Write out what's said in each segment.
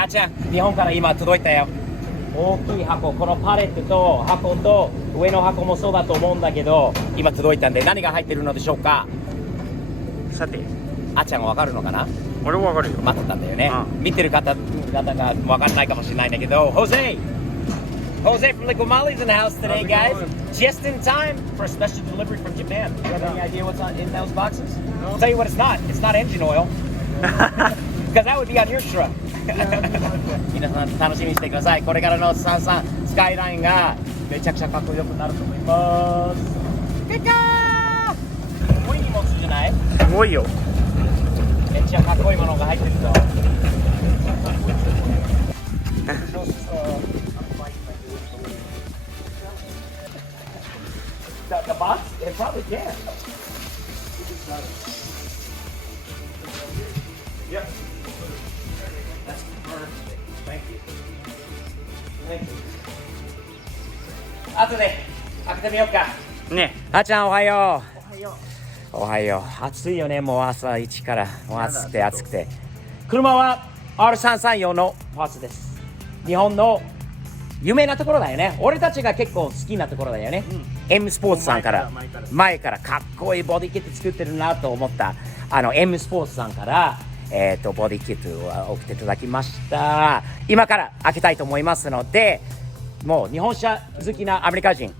あちゃん、日本から今届いたよ。大きい箱、このパレットと箱と上の箱もそうだと思うんだけど、今届いたんで何が入ってるのでしょうか。さて、あちゃんわかるのかな。俺もわかるよ。待ってたんだよね。うん見てる方がわかんないかもしれないんだけど、Jose from Liquid Molly's in the house today, guys. Just in time for a special delivery from Japan. You have any idea what's in those boxes? I'll tell you what it's not. It's not engine oil. Because that would be on your truck. 皆さん楽しみにしてください。これからの33スカイラインがめちゃくちゃかっこよくなると思います。ピカー！これいいもんじゃない？すごいよ。めっちゃかっこいいものが入ってるぞ。The box? It probably can. Yep. That's perfect. Thank you. Thank you. 後で開けてみようか。ね。あちゃんおはよう。おはよう。暑いよね、もう朝1から。もう暑くて暑くて。車は R334 のパーツです。日本の有名なところだよね。俺たちが結構好きなところだよね。M スポーツさんから前からかっこいいボディキット作ってるなと思ったM スポーツさんからボディキットを送っていただきました。今から開けたいと思いますので、もう日本車好きなアメリカ人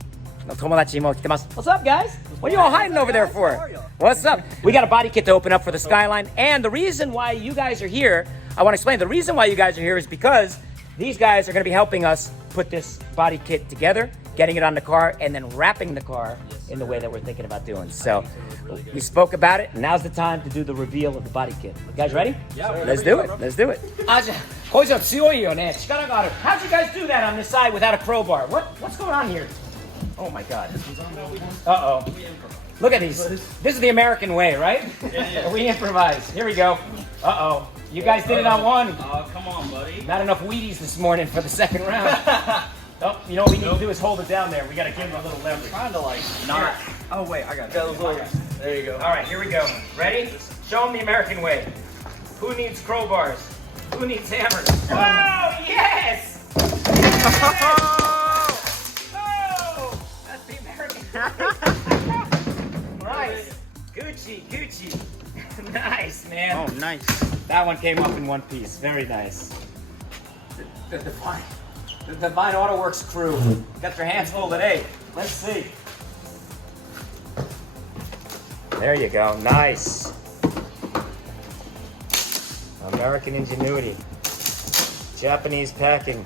の友達も来てます。What's up, guys? What are you all hiding over there for? What's up? We got a body kit to open up for the Skyline, and the reason why you guys are here, I want to explain. The reason why you guys are here is because these guys are going to be helping us put this body kit together, getting it on the car, and then wrapping the car in the way that we're thinking about doing. So we spoke about it. Now's the time to do the reveal of the body kit. You guys ready? Yeah. Let's do it. Let's do it. あ、じゃあ、こいつは強いよね。力がある。How'd you guys do that on this side without a crowbar? What's going on here? Oh my God. Uh-oh. Look at these. This is the American way, right? Yeah. We improvise. Here we go. Uh-oh. You guys did it on one. Oh, come on, buddy. Not enough Wheaties this morning for the second round. Oh, you know what we need to do is hold it down there. We got to give him a little leverage. Trying to like not. Oh wait, I got it. There you go. All right, here we go. Ready? Show them the American way. Who needs crowbars? Who needs hammers? Oh, yes! Oh, that's the American way. Nice. Gucci. Nice, man. Oh, nice. That one came up in one piece. Very nice. The Divine AutoWorks crew. Got your hands full today. Let's see. There you go. Nice. American ingenuity. Japanese packing.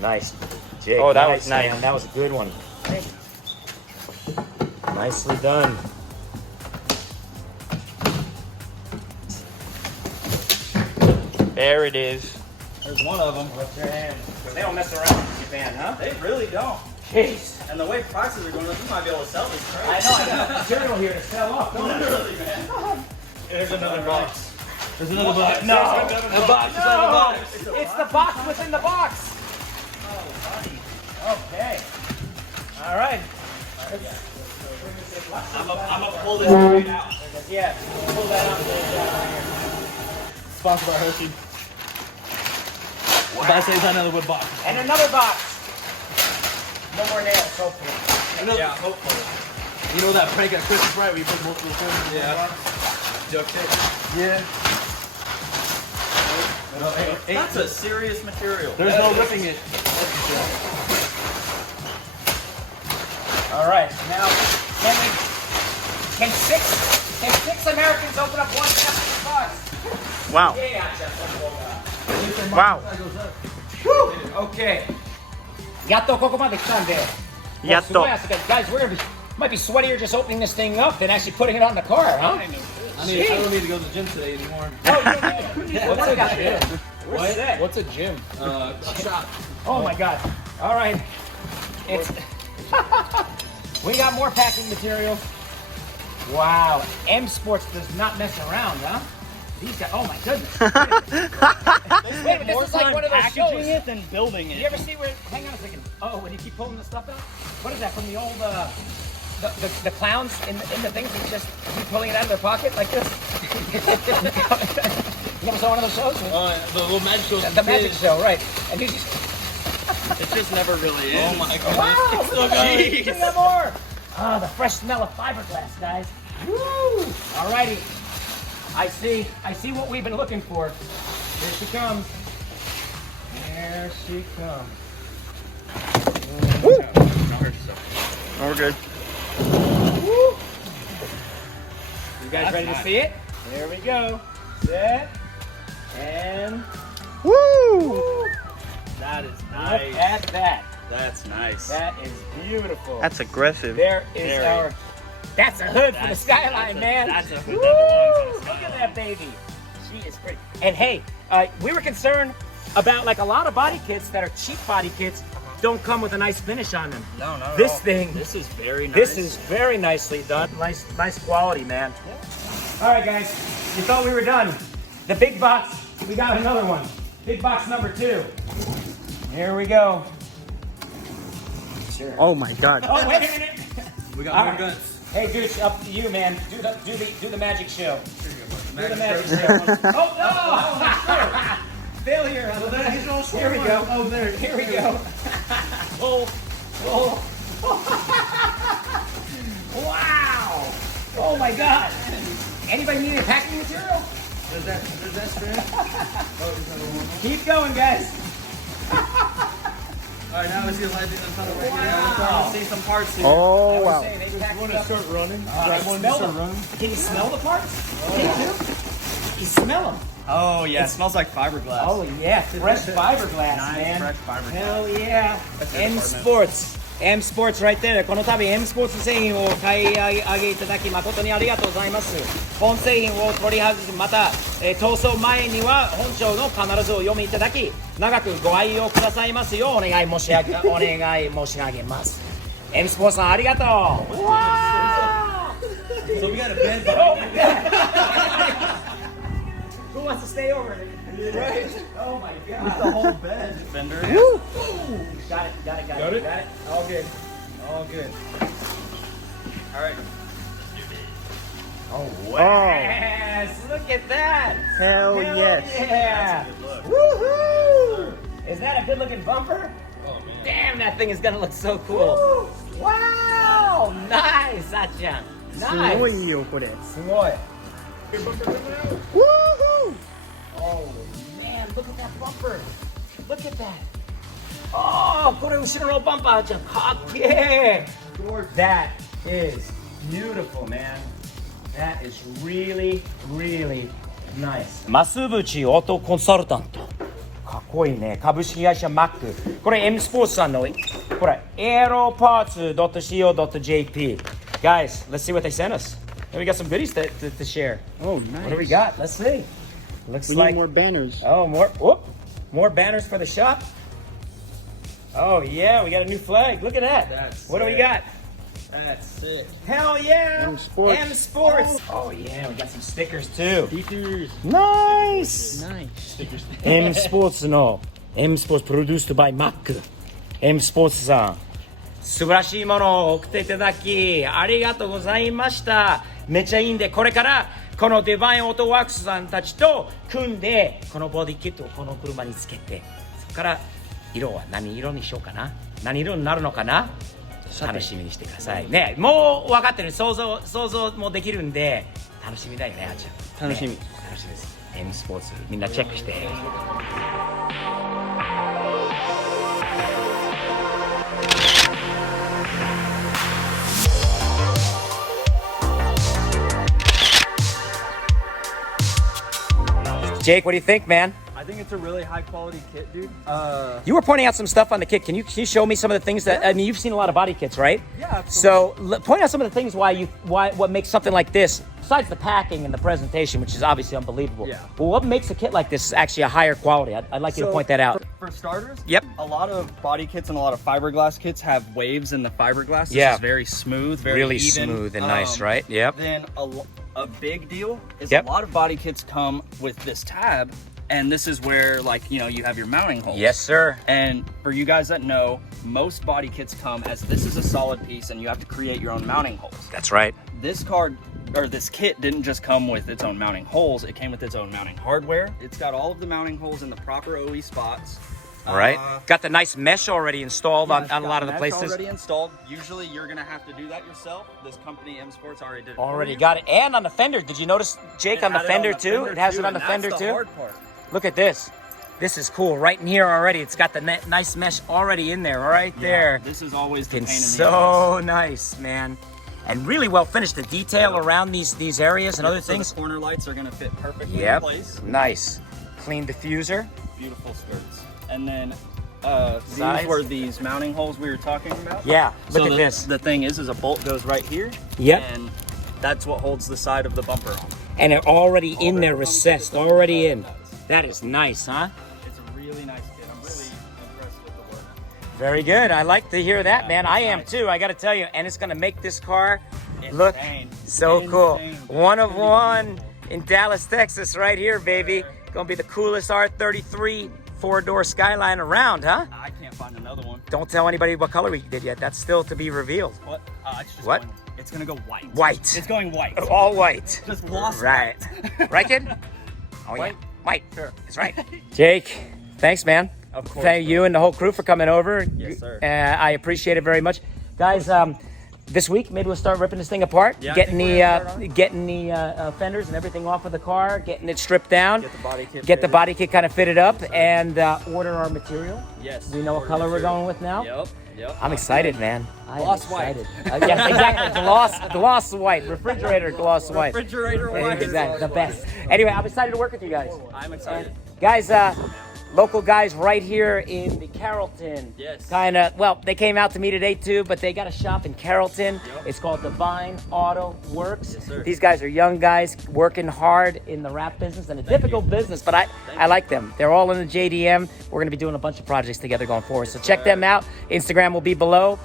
Nice. Jake, Oh, that was nice. Man. That was a good one. Nicely done. There it is. There's one of them. What's your hand? They don't mess around in Japan, huh? They really don't. Jeez. And the way prices are going up, you might be able to sell these. I know, I got material here to sell off. Don't I? Literally, man. There's another box. There's another box. No. The box is on the box. It's the box within the box. Oh, buddy. Okay. All right. I'm gonna pull this right out. Yeah. Pull that out. Sponsored by Hershey. Wow. About to say it's another wood box. And another box. No more nails, hopefully. Yeah, hopefully. You know that prank at Christmas, right? Where you put multiple things in the box? Duct tape. Yeah. That's a serious material. There's no ripping it. All right. Now, can six Americans open up one Japanese box? Wow. Yeah. Wow. Okay. やっとここまで来たんで。やっと。Guys, we're might be sweatier just opening this thing up than actually putting it on the car, huh? I don't need to go to the gym today anymore. What's a gym? What's a gym? A shop. Oh my God. All right. It's we got more packing material. Wow. M Sports does not mess around, huh? These guys, oh my goodness. Wait, this is like one of those shows. Packaging it than building it. You ever see where, hang on a second. Oh, when you keep pulling the stuff out? What is that, from the old the clowns in the things that just keep pulling it out of their pocket like this? You never saw one of those shows? The little magic show. The magic show, right? And you just It just never really is. Oh my goodness. wow! It's still going. Give me more. Ah, the fresh smell of fiberglass, guys. Woo! Alrighty. I see what we've been looking for. Here she comes. There she comes. Oh, we're good. Woo! You guys That's ready nice. to see it? Here we go. Set. And Woo! That is look nice. at that. That's nice. That is beautiful. That's aggressive. There is Very. our. That's a hood for the That's- skyline, man. that's a hood Woo! that belongs on the Look at that baby. She is pretty. And hey, we were concerned about like a lot of body kits that are cheap body kits don't come with a nice finish on them. No, no. This thing, This is very nice. this is very nicely done. Nice quality, man. All right, guys. You thought we were done. The big box. We got another one. Big box number 2. Here we go. Sure. Oh my god. Oh, wait a minute. We got All more right. guns. Hey, Gooch, up to you, man. Do the magic show. Do the magic show. Oh no! Failure. Here we go. Oh, there. Here we go. Oh. Wow. Oh my God. Anybody need any packing material? There's that strand. Keep going, guys. All right, now we see the light in front of right here. Wow. We're starting to see some parts here. Oh wow. Say they packed it up. running? Smell them. Can you smell the parts? Can you? You smell them. Oh yeah, it smells like fiberglass. Oh yeah, fresh fiberglass, Nice, man. fresh fiberglass. Hell yeah. That's your M department. Sports. M Sports right there. この度 M スポーツ製品を買い上げいただき誠にありがとうございます。本製品を取り外し、また、逃走前には本章の必ずお読みいただき、長くご愛用くださいますようお願い申し上げます。M スポーツさんありがとう。わー So we got a bed. Who wants to stay over? Right. Oh my God. The whole bed, Bender. Got it. Got it? All good. All good. All right. Oh, yes! Look at that! Hell yes. Yeah! Good look. Woohoo! Is that a good-looking bumper? Oh man. Damn, that thing is gonna look so cool! Wow! Nice, Achan! すご Nice! いよこれ。すごい! Woohoo! Oh man, look at that bumper! Look at that! Oh, これ後ろのバンパーちゃんかっけー! That is beautiful, man. That is really, really nice. 増渕オートコンサルタント。かっこいいね。株式会社マック。これ M スポーツさんの、これ aeroparts.co.jp. Guys, let's see what they sent us. And we got some goodies to share. Oh nice. What do we got? Let's see. Looks We like need more banners. oh more banners for the shop. Oh yeah, we got a new flag. Look at that. That's What do we sick. got? That's sick. Hell yeah! M Sports. M Sports. Oh yeah, we got some stickers too. Stickers. Nice. Nice. M Sports の M Sports produced by Mac. M Sports さん、素晴らしいものを送っていただきありがとうございました。めっちゃいいんでこれからこのディバインオートワークスさんたちと組んでこのボディキットをこの車につけて、そこから色は何色にしようかな、何色になるのかな、楽しみにしてくださいね。もう分かってる、想像もできるんで楽しみだよね、あーちゃん。楽しみね楽しみです。 M スポーツみんなチェックして。Jake, what do you think, man? I think it's a really high quality kit, dude. You were pointing out some stuff on the kit. Can you show me some of the things that I mean? You've seen a lot of body kits, right? Yeah, So point out some of the things what makes something like this, besides the packing and the presentation, which is obviously unbelievable. Yeah. Well, what makes a kit like this actually a higher quality? I'd like you to point that out. For starters, Yep. a lot of body kits and a lot of fiberglass kits have waves in the fiberglass. This Yeah. is very smooth, very Really even. smooth and nice, right? Yep. Then a big deal is Yep. a lot of body kits come with this tab And this is where, like, you know, you have your mounting holes. Yes, sir. And for you guys that know, most body kits come as this is a solid piece and you have to create your own mounting holes. That's right. This kit didn't just come with its own mounting holes, it came with its own mounting hardware. It's got all of the mounting holes in the proper OE spots. All right. Got the nice mesh already installed on a lot of the That's places. already installed. Usually you're gonna have to do that yourself. This company, M Sports, already did it. Already got it. And on the fender. Did you notice, Jake, on the fender too? It has it on the fender That's too. the hard part. Look at this. This is cool. Right in here already. It's got the nice mesh already in there, right there. This is always the pain in the ass. So nice, man. And really well finished. The detail around these areas and other So things. the corner lights are gonna fit perfectly in Yep. place. Nice. Clean diffuser. Beautiful skirts. And then Sides. these were these mounting holes we were talking about. Yeah. Look So at this. The thing is a bolt goes right here. Yep. And that's what holds the side of the bumper on. And it already in there, comes recessed, with it. already in. That is nice, huh? It's a really nice kit. I'm really impressed with the work. Very good. I like to hear that, Yeah, man. I am nice. too. I got to tell you, and it's going to make this car look Insane. so cool. Insane. One of one in Dallas, Texas, right here, baby. Going to be the coolest R33 four-door Skyline around, huh? I can't find another one. Don't tell anybody what color we did yet. That's still to be revealed. What? It's just What? It's gonna go white. White. It's going white. All white. Just gloss Right. Right, kid? Oh, yeah. White? White. Sure. That's right. Jake, thanks, man. Of course, Thank you and the whole crew for coming over. Yes, sir. I appreciate it very much. Guys, this week, maybe we'll start ripping this thing apart, Yeah, I getting think we're gonna start the fenders and everything off of the car, getting it stripped down, Get the body kit get the fitted. body kit kind of fitted up, and order our material. Yes. We know what color we're going with now. Yep. Yep. I'm excited, man. I am Gloss white. excited. Yes, exactly. Gloss white. Refrigerator gloss white. Refrigerator white. Exactly. The best. Anyway, I'm excited to work with you guys. I'm excited. Guys, local guys right here in the Carrollton. Yes. Well, they came out to me today too, but they got a shop in Carrollton. It's called Divine Auto Works. Yes, sir. These guys are young guys working hard in the wrap business and a difficult business, but I like them. They're all in the JDM. We're going to be doing a bunch of projects together going forward. So check them out. Instagram will be below.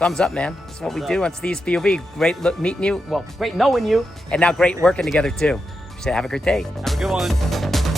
Thumbs up, man. That's what we do on Steve's POV. Great meeting you. Well, great knowing you, and now great working together too. So have a great day. Have a good one.